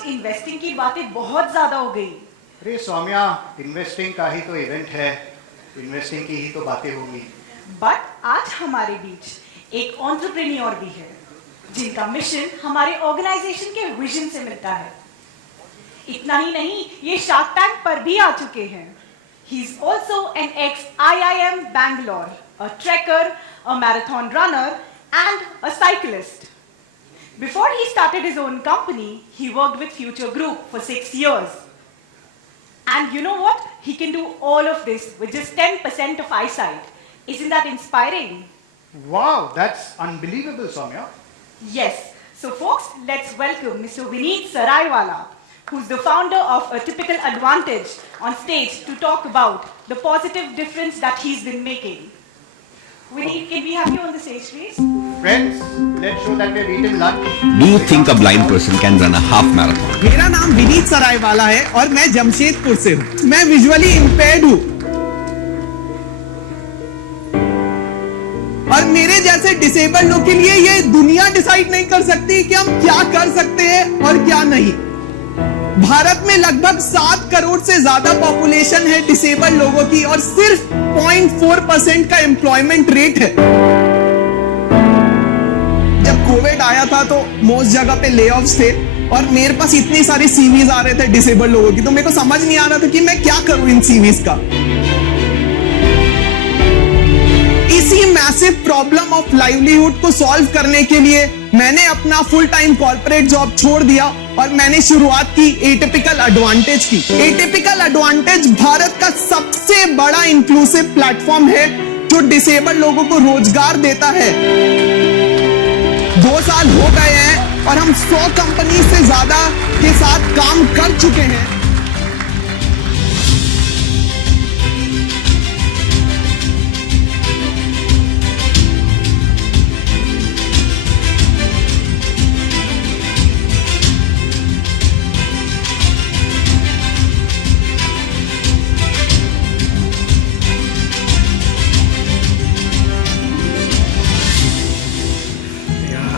आज इन्वेस्टिंग की बातें बहुत ज्यादा हो गई। अरे सौम्या, इन्वेस्टिंग का ही तो इवेंट है, इन्वेस्टिंग की ही तो बातें होंगी। बट आज हमारे बीच एक एंटरप्रेन्योर भी है जिनका मिशन हमारे ऑर्गेनाइजेशन के विजन से मिलता है। इतना ही नहीं, ये शार्क टैंक पर भी आ चुके हैं। He is also an ex-IIM Bangalore, a trekker, a marathon runner, and a cyclist. Before he started his own company, he worked with Future Group for 6 years. And you know what? He can do all of this with just 10% of eyesight. Isn't that inspiring? Wow, that's unbelievable, Soumya. Yes. So folks, let's welcome Mr. Vineet Saraiwala, who's the founder of Atypical Advantage, on stage to talk about the positive difference that he's been making. Vineet, can we have you on the stage, please? Friends, let's show that we've eaten lunch. Do you think a blind person can run a half marathon? मेरा नाम विनीत सरायवाला है और मैं जमशेदपुर से हूँ। मैं visually impaired हूँ और मेरे जैसे डिसेबल लोग के लिए ये दुनिया डिसाइड नहीं कर सकती कि हम क्या कर सकते हैं और क्या नहीं। भारत में लगभग 7 करोड़ से ज्यादा पॉपुलेशन है डिसेबल लोगों की और सिर्फ 0.4% का एम्प्लॉयमेंट रेट है। जब कोविड आया था तो मोस्ट जगह पे लेऑफ्स थे और मेरे पास इतनी सारी सीवीज आ रहे थे डिसेबल लोगों की, तो मेरे को समझ नहीं आ रहा था कि मैं क्या करूं इन सीवीज का। इसी मैसिव प्रॉब्लम ऑफ लाइवलीहुड को सॉल्व करने के लिए मैंने अपना फुल टाइम कॉर्पोरेट जॉब छोड़ दिया और मैंने शुरुआत की एटिपिकल एडवांटेज की। एटिपिकल एडवांटेज भारत का सबसे बड़ा इंक्लूसिव प्लेटफॉर्म है जो डिसेबल लोगों को रोजगार देता है। 2 साल हो गए हैं और हम 100 कंपनी से ज्यादा के साथ काम कर चुके हैं।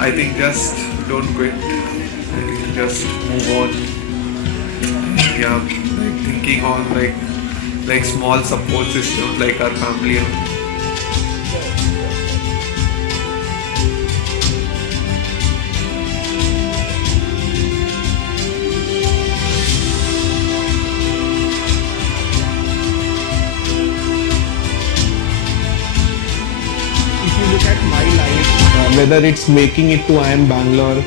I think just don't quit. I think just move on. Yeah, like thinking on like small support systems like our family. If you look at my life, whether it's making it to IIM Bangalore,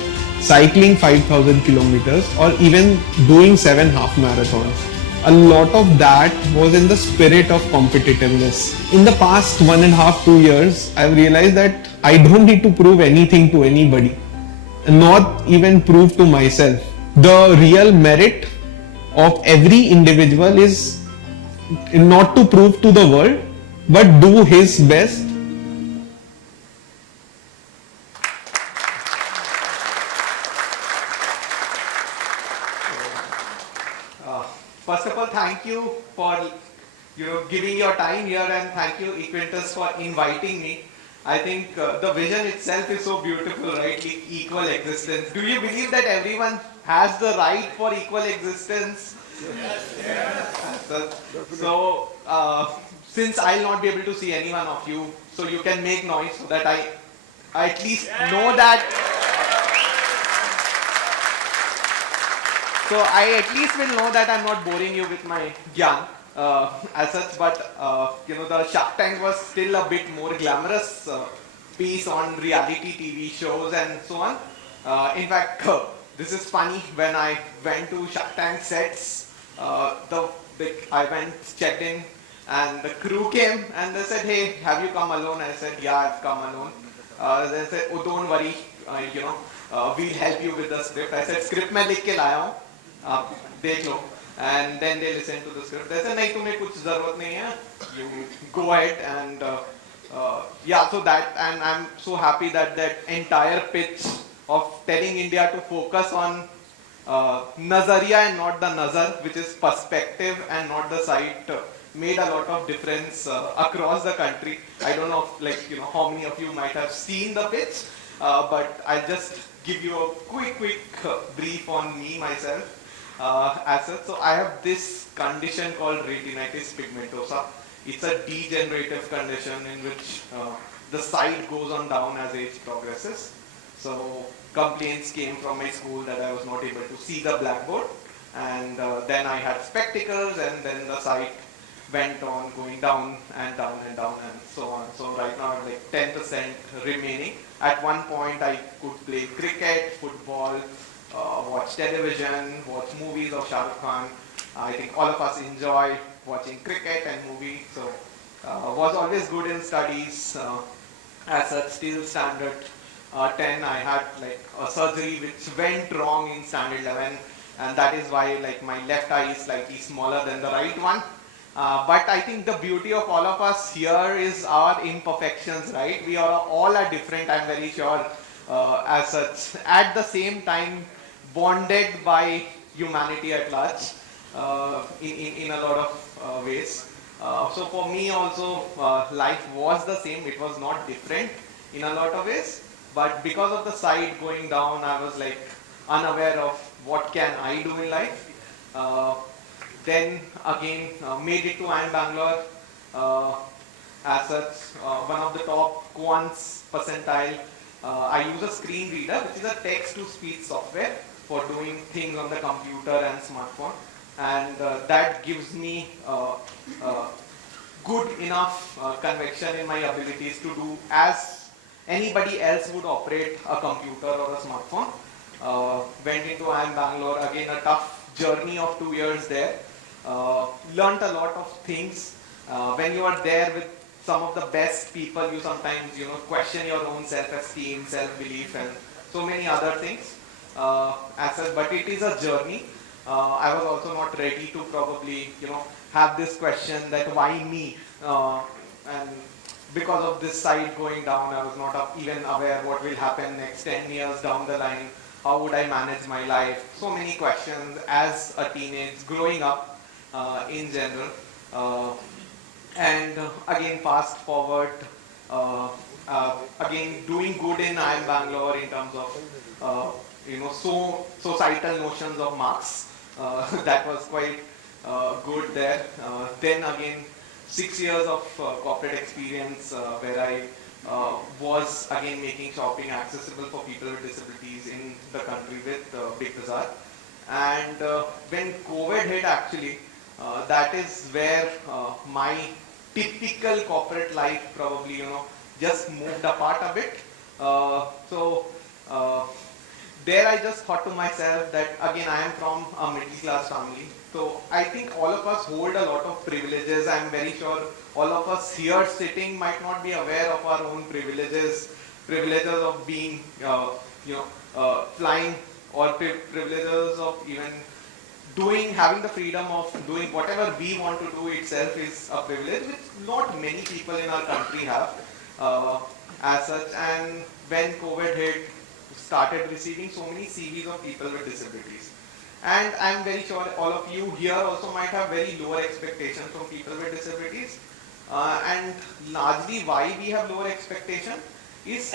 cycling 5,000 kilometers, or even doing 7 half marathons, a lot of that was in the spirit of competitiveness. In the past 1.5 to 2 years, I've realized that I don't need to prove anything to anybody, not even prove to myself. The real merit of every individual is not to prove to the world, but do his best. First of all, thank you for giving your time here, and thank you Equentis for inviting me. I think the vision itself is so beautiful, right? Equal existence. Do you believe that everyone has the right for equal existence? Yes. Yes. So since I'll not be able to see any one of you, so you can make noise so that I at least know that. So I at least will know that I'm not boring you with my gyan as such, but the Shark Tank was still a bit more glamorous piece on reality TV shows and so on. In fact, this is funny. When I went to Shark Tank sets, I went, checked in, and the crew came and they said, "Hey, have you come alone?" I said, "Yeah, I've come alone." They said, "Oh, don't worry, we'll help you with the script." I said, "Script मैं लिख के लाया हूँ, आप देख लो." And then they listen to the script. They said, "नहीं, तुम्हें कुछ जरूरत नहीं है. You go ahead." And yeah, so that, and I'm so happy that that entire pitch of telling India to focus on nazariya and not the nazar, which is perspective and not the sight, made a lot of difference across the country. I don't know if, how many of you might have seen the pitch, but I'll just give you a quick brief on me myself. As such, so I have this condition called retinitis pigmentosa. It's a degenerative condition in which the sight goes on down as age progresses. So complaints came from my school that I was not able to see the blackboard, and then I had spectacles, and then the sight went on going down and down and down and so on. So right now I have like 10% remaining. At one point I could play cricket, football, watch television, watch movies of Shah Rukh Khan. I think all of us enjoy watching cricket and movies. So was always good in studies. As such, still standard 10, I had like a surgery which went wrong in standard 11, and that is why like my left eye is slightly smaller than the right one. But I think the beauty of all of us here is our imperfections, right? We are all are different, I'm very sure, as such. At the same time, bonded by humanity at large in a lot of ways. So for me also, life was the same. It was not different in a lot of ways. But because of the sight going down, I was like unaware of what can I do in life. Then again made it to IIM Bangalore. As such, one of the top quants percentile. I use a screen reader, which is a text-to-speech software for doing things on the computer and smartphone, and that gives me good enough conviction in my abilities to do as anybody else would operate a computer or a smartphone. Went into IIM Bangalore, again a tough journey of 2 years there. Learned a lot of things. When you are there with some of the best people, you sometimes question your own self-esteem, self-belief, and so many other things. But it is a journey. I was also not ready to probably have this question that why me, and because of this side going down, I was not even aware what will happen next 10 years down the line. How would I manage my life? So many questions as a teenage, growing up in general. And again, fast forward, again doing good in IIM Bangalore in terms of societal notions of marks. That was quite good there. Then again, 6 years of corporate experience where I was again making shopping accessible for people with disabilities in the country with Big Bazaar. And when COVID hit, actually, that is where my typical corporate life probably just moved apart a bit. There I just thought to myself that again I am from a middle class family, so I think all of us hold a lot of privileges. I am very sure all of us here sitting might not be aware of our own privileges of being flying, or privileges of even having the freedom of doing whatever we want to do itself is a privilege which not many people in our country have as such. And when COVID hit, started receiving so many CVs of people with disabilities. And I'm very sure all of you here also might have very lower expectations from people with disabilities. And largely why we have lower expectation is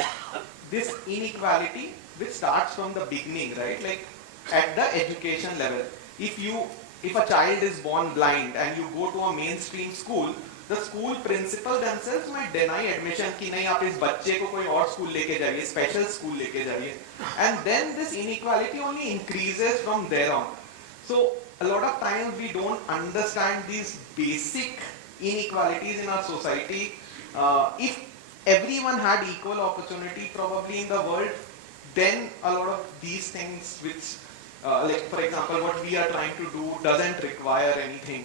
this inequality which starts from the beginning, right? Like at the education level. If a child is born blind and you go to a mainstream school, the school principal themselves might deny admission कि नहीं आप इस बच्चे को कोई और school लेके जाइए, special school लेके जाइए, and then this inequality only increases from there on. So a lot of times we don't understand these basic inequalities in our society. If everyone had equal opportunity probably in the world, then a lot of these things which like for example what we are trying to do doesn't require anything.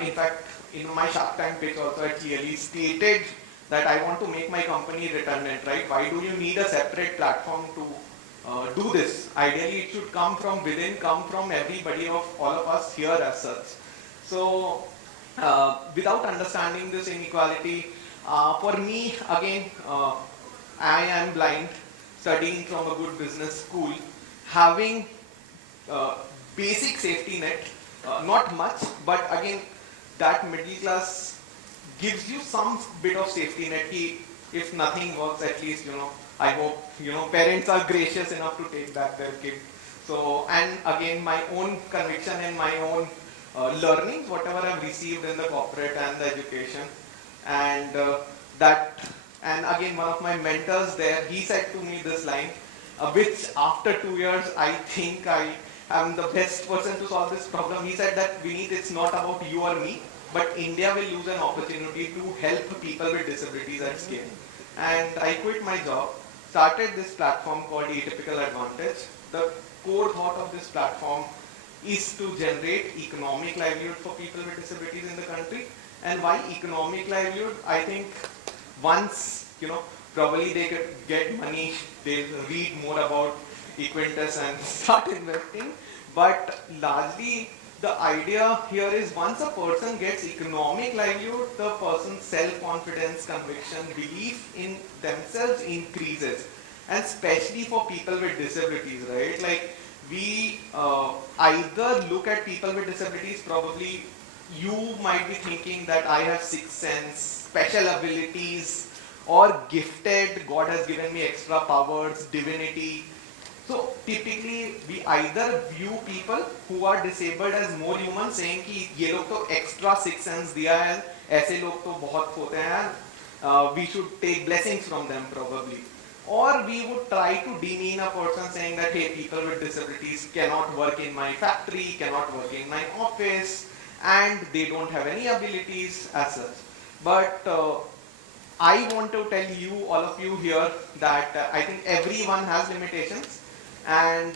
In fact, in my Shark Tank pitch also I clearly stated that I want to make my company redundant, right? Why do you need a separate platform to do this? Ideally it should come from within, come from everybody of all of us here as such. So without understanding this inequality, for me again, I am blind, studying from a good business school, having basic safety net, not much, but again that middle class gives you some bit of safety net. if nothing works, at least, I hope, parents are gracious enough to take back their kid. So, and again, my own conviction and my own learnings, whatever I've received in the corporate and the education, and and again, one of my mentors there, he said to me this line, which after 2 years, I think I am the best person to solve this problem. He said that, Vineet, it's not about you or me, but India will lose an opportunity to help people with disabilities at scale. And I quit my job, started this platform called Atypical Advantage. The core thought of this platform is to generate economic livelihood for people with disabilities in the country. And why economic livelihood? I think once, probably they get money, they'll read more about Equentis and start investing. But largely, the idea here is once a person gets economic livelihood, the person's self-confidence, conviction, belief in themselves increases. And especially for people with disabilities, right? Like we either look at people with disabilities, probably you might be thinking that I have sixth sense, special abilities, or gifted, God has given me extra powers, divinity. So typically we either view people who are disabled as more human, saying कि ये लोग तो extra sixth sense दिया है, ऐसे लोग तो बहुत होते हैं, we should take blessings from them probably. Or we would try to demean a person, saying that hey, people with disabilities cannot work in my factory, cannot work in my office, and they don't have any abilities as such. But I want to tell you, all of you here, that I think everyone has limitations. And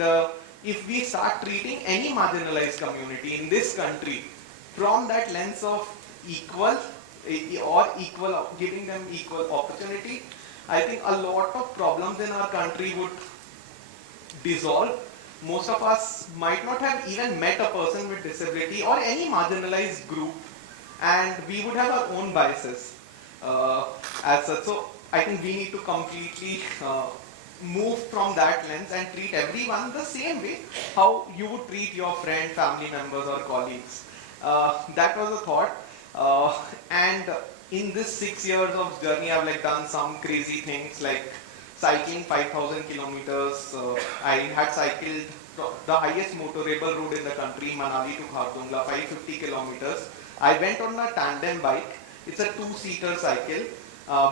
if we start treating any marginalized community in this country from that lens of equal, giving them equal opportunity, I think a lot of problems in our country would dissolve. Most of us might not have even met a person with disability or any marginalized group, and we would have our own biases as such. So I think we need to completely move from that lens and treat everyone the same way how you would treat your friend, family members or colleagues. That was a thought. And in this 6 years of journey, I've done some crazy things like cycling 5,000 kilometers. I had cycled the highest motorable route in the country, Manali to Khartoum, 550 kilometers. I went on a tandem bike. It's a 2-seater cycle.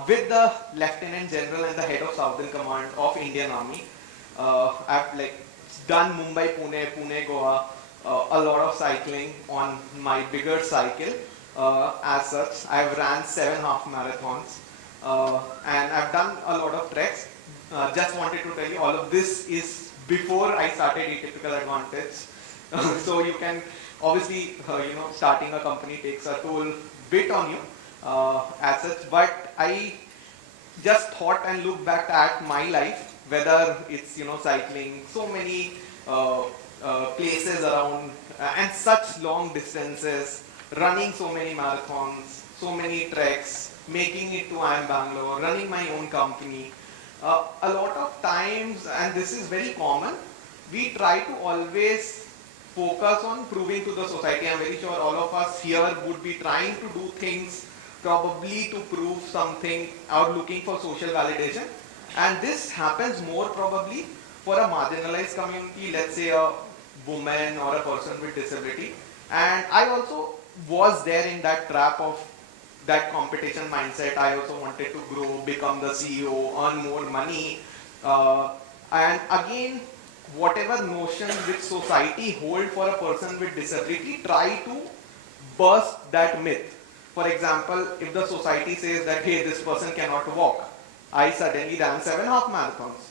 With the Lieutenant General and the head of Southern Command of Indian Army. I've done Mumbai, Pune, Goa, a lot of cycling on my bigger cycle. As such, I've ran 7 half marathons, and I've done a lot of treks. Just wanted to tell you, all of this is before I started Atypical Advantage. So you can obviously, starting a company takes a toll bit on you. As such, but I just thought and looked back at my life, whether it's cycling so many places around and such long distances, running so many marathons, so many treks, making it to IIM Bangalore, running my own company. A lot of times, and this is very common, we try to always focus on proving to the society. I'm very sure all of us here would be trying to do things probably to prove something or looking for social validation. And this happens more probably for a marginalized community, let's say a woman or a person with disability. And I also was there in that trap of that competition mindset. I also wanted to grow, become the CEO, earn more money. And again, whatever notions which society hold for a person with disability, try to burst that myth. For example, if the society says that, hey, this person cannot walk, I suddenly ran 7 half marathons.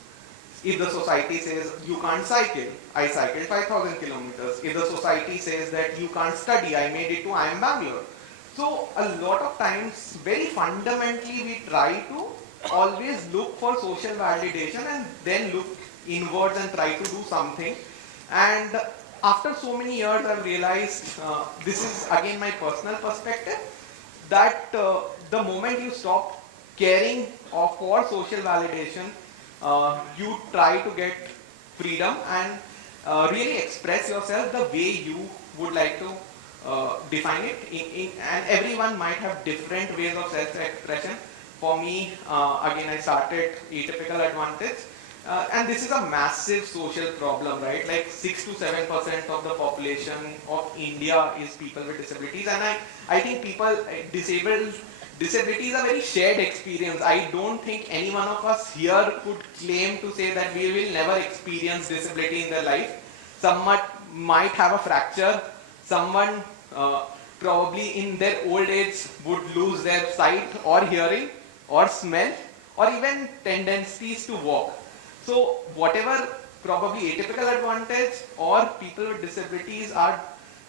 If the society says you can't cycle, I cycled 5,000 kilometers. If the society says that you can't study, I made it to IIM Bangalore. So a lot of times, very fundamentally, we try to always look for social validation and then look inwards and try to do something. And after so many years, I've realized, this is again my personal perspective, that the moment you stop caring for social validation, you try to get freedom and really express yourself the way you would like to define it. And everyone might have different ways of self-expression. for me, again, I started Atypical Advantage. And this is a massive social problem, right? Like 6 to 7% of the population of India is people with disabilities. And I think disability is a very shared experience. I don't think any one of us here could claim to say that we will never experience disability in their life. Someone might have a fracture, someone probably in their old age would lose their sight or hearing or smell or even tendencies to walk. So whatever probably atypical advantage or people with disabilities are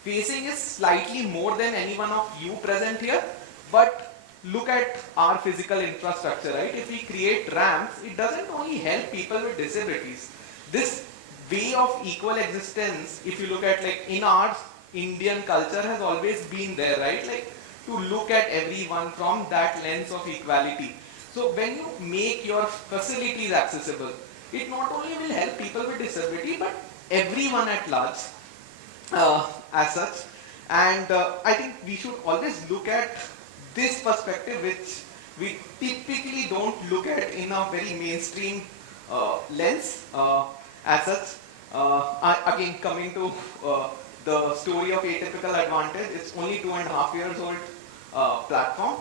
facing is slightly more than any one of you present here. But look at our physical infrastructure, right? If we create ramps, it doesn't only help people with disabilities. This way of equal existence, if you look at like in our Indian culture has always been there, right? Like to look at everyone from that lens of equality. So when you make your facilities accessible, it not only will help people with disability, but everyone at large as such. And I think we should always look at this perspective, which we typically don't look at in a very mainstream lens as such. Again, coming to the story of Atypical Advantage, it's only 2.5 years old platform.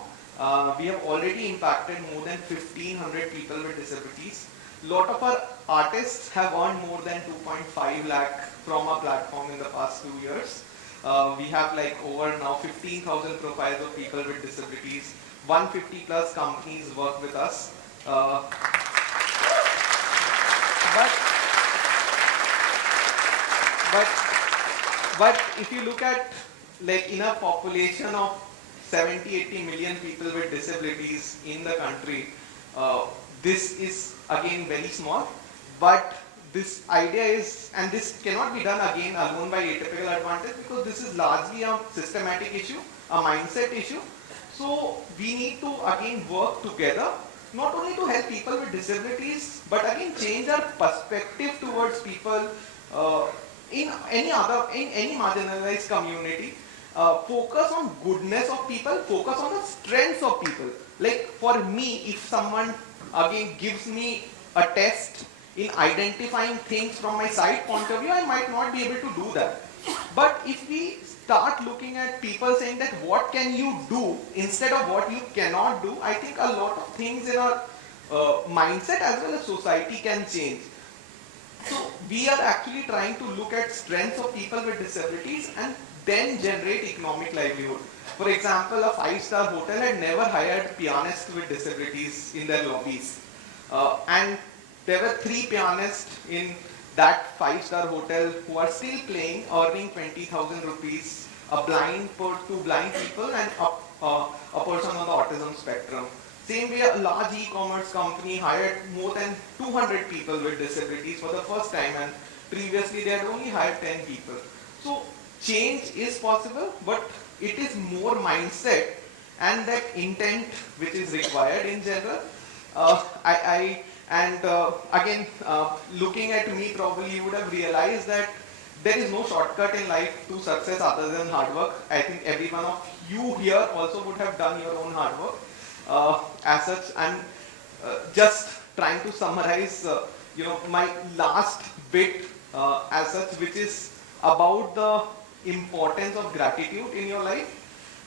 We have already impacted more than 1,500 people with disabilities. Lot of our artists have earned more than 2.5 lakh from our platform in the past 2 years. We have like over now 15,000 profiles of people with disabilities. 150 plus companies work with us. But if you look at like in a population of 70-80 million people with disabilities in the country, this is again very small, but this idea is, and this cannot be done again alone by Atypical Advantage, because this is largely a systematic issue, a mindset issue. So we need to again work together, not only to help people with disabilities, but again change our perspective towards people in any marginalized community. Focus on goodness of people, focus on the strengths of people. Like for me, if someone again gives me a test in identifying things from my sight point of view, I might not be able to do that. But if we start looking at people saying that what can you do instead of what you cannot do, I think a lot of things in our mindset as well as society can change. So we are actually trying to look at strengths of people with disabilities and then generate economic livelihood. For example, a 5-star hotel had never hired pianists with disabilities in their lobbies. And there were 3 pianists in that 5-star hotel who are still playing, earning 20,000 rupees, two blind people and a person on the autism spectrum. Same way, a large e-commerce company hired more than 200 people with disabilities for the first time, and previously they had only hired 10 people. So change is possible, but it is more mindset and that intent which is required in general. Again, looking at me, probably you would have realized that there is no shortcut in life to success other than hard work. I think every one of you here also would have done your own hard work. As such, I'm just trying to summarize, my last bit as such, which is about the importance of gratitude in your life.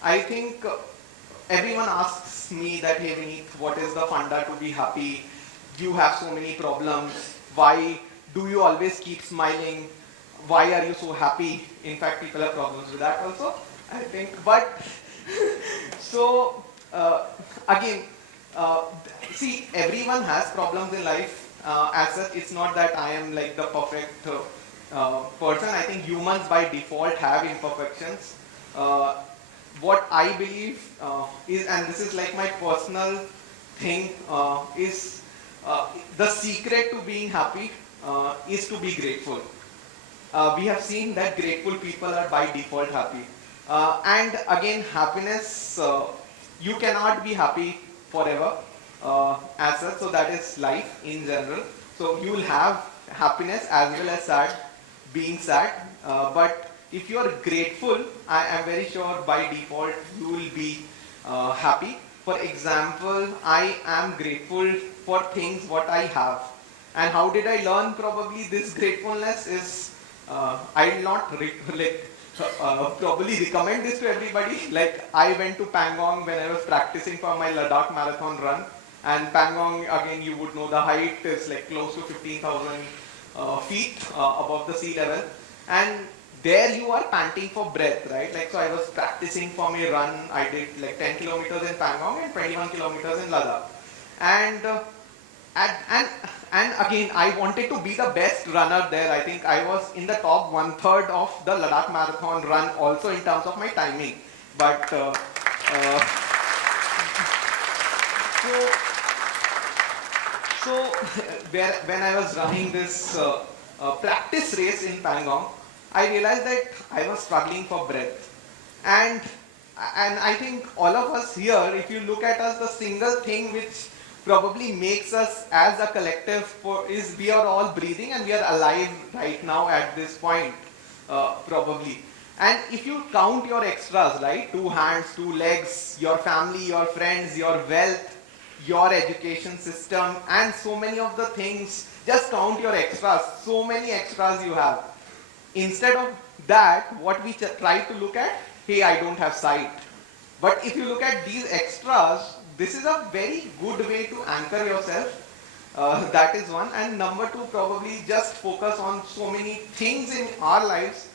I think everyone asks me that, hey Vineet, what is the funda to be happy? You have so many problems. Why do you always keep smiling? Why are you so happy? In fact, people have problems with that also, I think. But so again, see, everyone has problems in life. As such, it's not that I am like the perfect person. I think humans by default have imperfections. What I believe is, and this is like my personal thing, is the secret to being happy is to be grateful. We have seen that grateful people are by default happy. And again, happiness, you cannot be happy forever as such, so that is life in general. So you will have happiness as well as being sad, but if you are grateful, I am very sure by default you will be happy. For example, I am grateful for things what I have. And how did I learn probably this gratefulness is, I will not probably recommend this to everybody. Like I went to Pangong when I was practicing for my Ladakh marathon run. And Pangong, again, you would know the height is like close to 15,000 feet above the sea level. And there you are panting for breath, right? Like, so I was practicing for my run. I did like 10 kilometers in Pangong and 21 kilometers in Ladakh. And again, I wanted to be the best runner there. I think I was in the top 1/3 of the Ladakh marathon run also in terms of my timing. But so when I was running this practice race in Pangong, I realized that I was struggling for breath. And I think all of us here, if you look at us, the single thing which probably makes us as a collective is we are all breathing and we are alive right now at this point, probably. And if you count your extras, right, 2 hands, 2 legs, your family, your friends, your wealth, your education system, and so many of the things, just count your extras, so many extras you have. Instead of that, what we try to look at, hey, I don't have sight. But if you look at these extras, this is a very good way to anchor yourself. That is one. And number 2, probably just focus on so many things in our lives,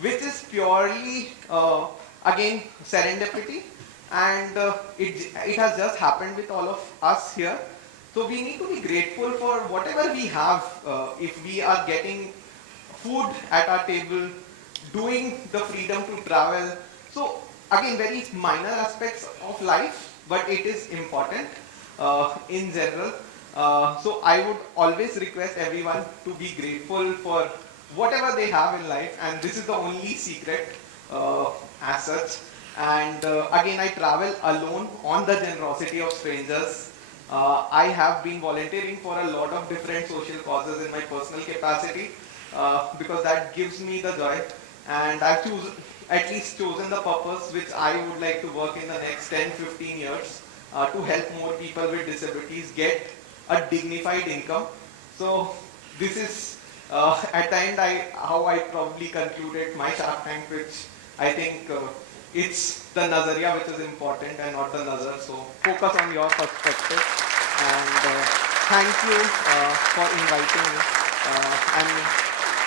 which is purely, again, serendipity. And it has just happened with all of us here. So we need to be grateful for whatever we have. If we are getting food at our table, doing the freedom to travel. So again, very minor aspects of life, but it is important in general. So I would always request everyone to be grateful for whatever they have in life, and this is the only secret as such. And again, I travel alone on the generosity of strangers. I have been volunteering for a lot of different social causes in my personal capacity because that gives me the joy. And I've at least chosen the purpose which I would like to work in the next 10-15 years to help more people with disabilities get a dignified income. So this is at the end how I probably concluded my Shark Tank, which I think it's the nazariya which is important and not the nazar. So focus on your perspective. And thank you for inviting me. And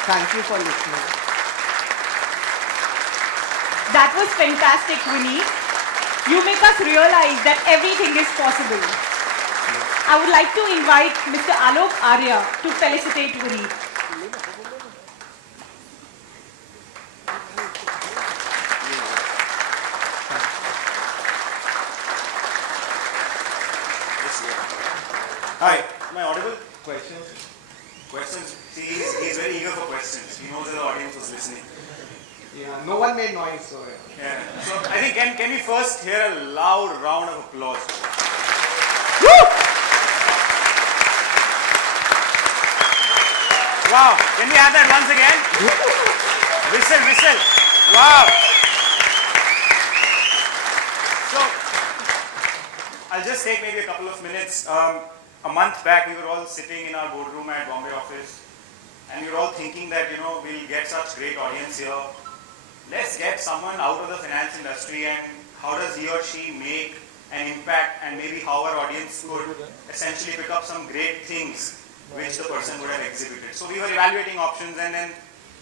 thank you for listening. That was fantastic, Vineet. You make us realize that everything is possible. I would like to invite Mr. Alok Arya to felicitate Vineet. Hi, am I audible? Questions? Questions? See, he's very eager for questions. He knows that the audience was listening. Yeah, no one made noise, so Yeah. So I think can we first hear a loud round of applause? Woo! Wow! Can we have that once again? Whistle, whistle! Wow! So I'll just take maybe a couple of minutes. A month back, we were all sitting in our boardroom at Bombay office, and we were all thinking that we'll get such great audience here. Let's get someone out of the finance industry, and how does he or she make an impact, and maybe how our audience could essentially pick up some great things which the person would have exhibited. So we were evaluating options, and then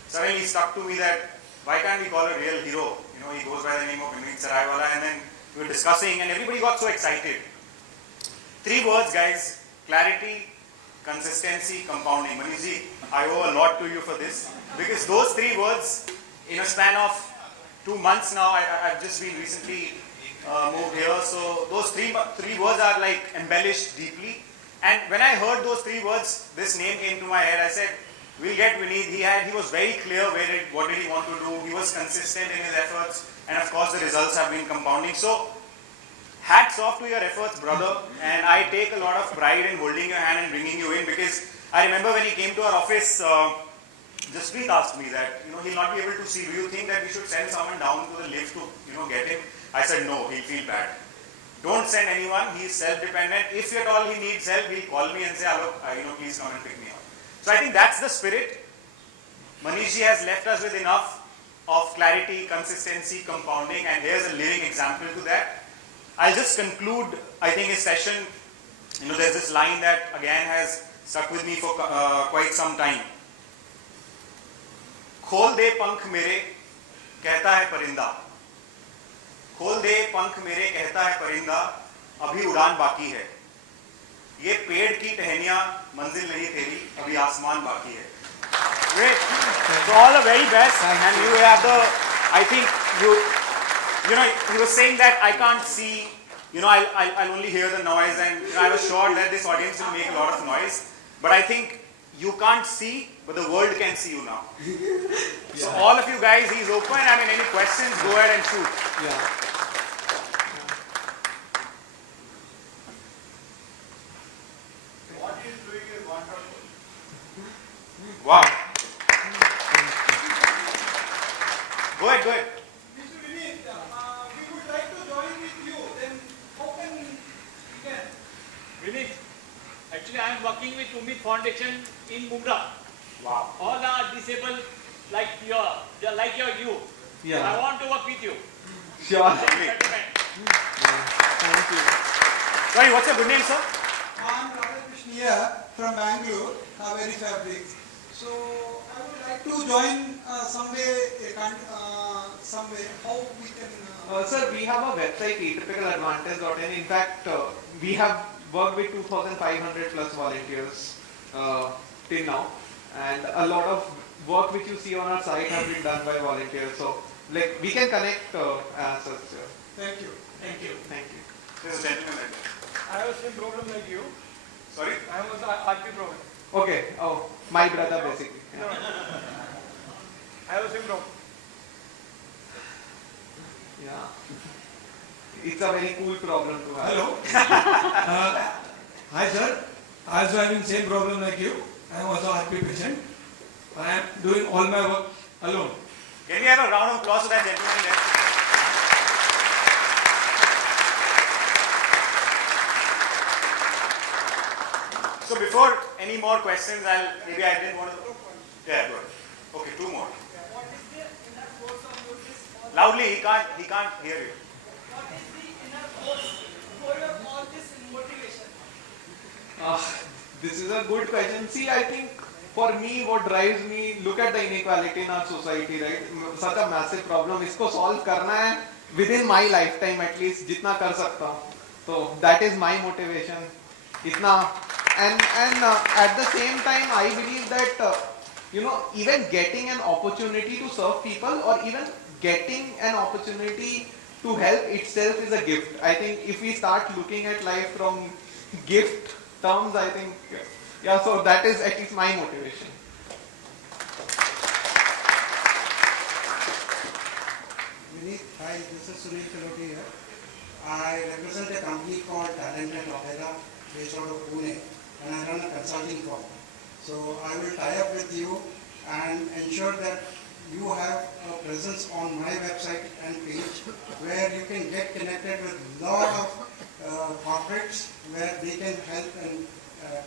suddenly stuck to me that why can't we call a real hero? He goes by the name of Vineet Saraiwala, and then we were discussing, and everybody got so excited. 3 words, guys: clarity, consistency, compounding. Manishji, I owe a lot to you for this, because those 3 words, in a span of 2 months now, I've just been recently moved here, so those three words are like embellished deeply. And when I heard those 3 words, this name came to my head. I said, we'll get Vineet. He was very clear what did he want to do. He was consistent in his efforts, and of course the results have been compounding. So hats off to your efforts, brother, and I take a lot of pride in holding your hand and bringing you in, because I remember when he came to our office, Jaspreet asked me that, he'll not be able to see. Do you think that we should send someone down to the lift to, get him? I said, no, he'll feel bad. Don't send anyone. He is self-dependent. If at all he needs help, he'll call me and say, "Hello, please come and pick me up." So I think that's the spirit. Manish ji has left us with enough of clarity, consistency, compounding, and here's a living example to that. I'll just conclude, I think, his session. There's this line that again has stuck with me for quite some time. खोल दे पंख मेरे कहता है परिंदा, खोल दे पंख मेरे कहता है परिंदा, अभी उड़ान बाकी है, ये पेड़ की टहनियां मंजिल नहीं तेरी, अभी आसमान बाकी है. Great. So all the very best, and you have I think he was saying that I can't see, I'll only hear the noise, and I was sure that this audience will make a lot of noise, but I think you can't see, but the world can see you now. So all of you guys, he's open. Any questions, go ahead and shoot. What he's doing is wonderful. Wow. Go ahead. Mr. Vineet, we would like to join with you. Then how can we begin? Vineet, actually I am working with Umid Foundation in Mumra. Wow. All are disabled like you. Yeah. I want to work with you. Sure. Thank Thank you. Sorry, what's your good name, sir? I'm Radhakrishnan here from Bangalore, Kaveri Fabrics. So I would like to join some way. How we can? Sir, we have a website, atypicaladvantage.in. In fact, we have worked with 2,500 plus volunteers till now, and a lot of work which you see on our site have been done by volunteers. So, we can connect as such. Thank you. Thank you. Thank you. This is a gentleman right there. I have same problem like you. Sorry? I have RP problem. Okay. Oh, my brother basically. No. I have same problem. Yeah. It's a very cool problem to have. Hello. Hi sir. I also having same problem like you. I am also RP patient. I am doing all my work alone. Can we have a round of applause for that gentleman there? So before any more questions, I didn't want to. Yeah, good. Okay, two more. What is the inner force of this? Loudly, he can't hear you. What is the inner force for your all this motivation? This is a good question. See, I think for me, what drives me, look at the inequality in our society, right? Such a massive problem. इसको solve करना है within my lifetime at least, जितना कर सकता हूँ. So that is my motivation. इतना and at the same time, I believe that even getting an opportunity to serve people or even getting an opportunity to help itself is a gift. I think if we start looking at life from gift terms, I think, yeah, so that is at least my motivation. Vineet, hi, this is Sunil Filoti here. I represent a company called Talented Opera based out of Pune, and I run a consulting firm. So I will tie up with you and ensure that you have a presence on my website and page where you can get connected with a lot of corporates where they can help and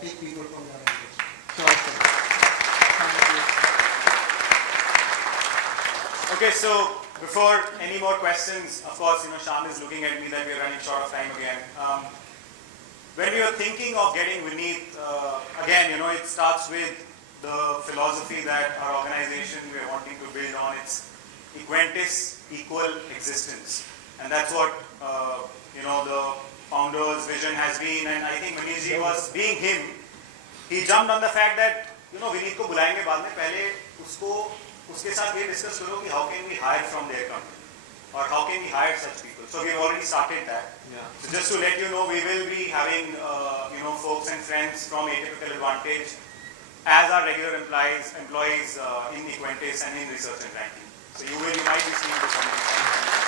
take people from your industry. Sure, sir. Thank you. Okay, so before any more questions, of course, Shyam is looking at me that we are running short of time again. When we were thinking of getting Vineet, again, it starts with the philosophy that our organization we are wanting to build on. It's Equentis Equal Existence, and that's what the founder's vision has been. And I think Manish ji was being him. He jumped on the fact that Vineet को बुलाएंगे बाद में, पहले उसके साथ ये discuss करो कि how can we hire from their company or how can we hire such people. So we've already started that. Yeah. So just to let you know, we will be having folks and friends from Atypical Advantage as our regular employees in Equentis and in research and ranking. So you might be seeing this on the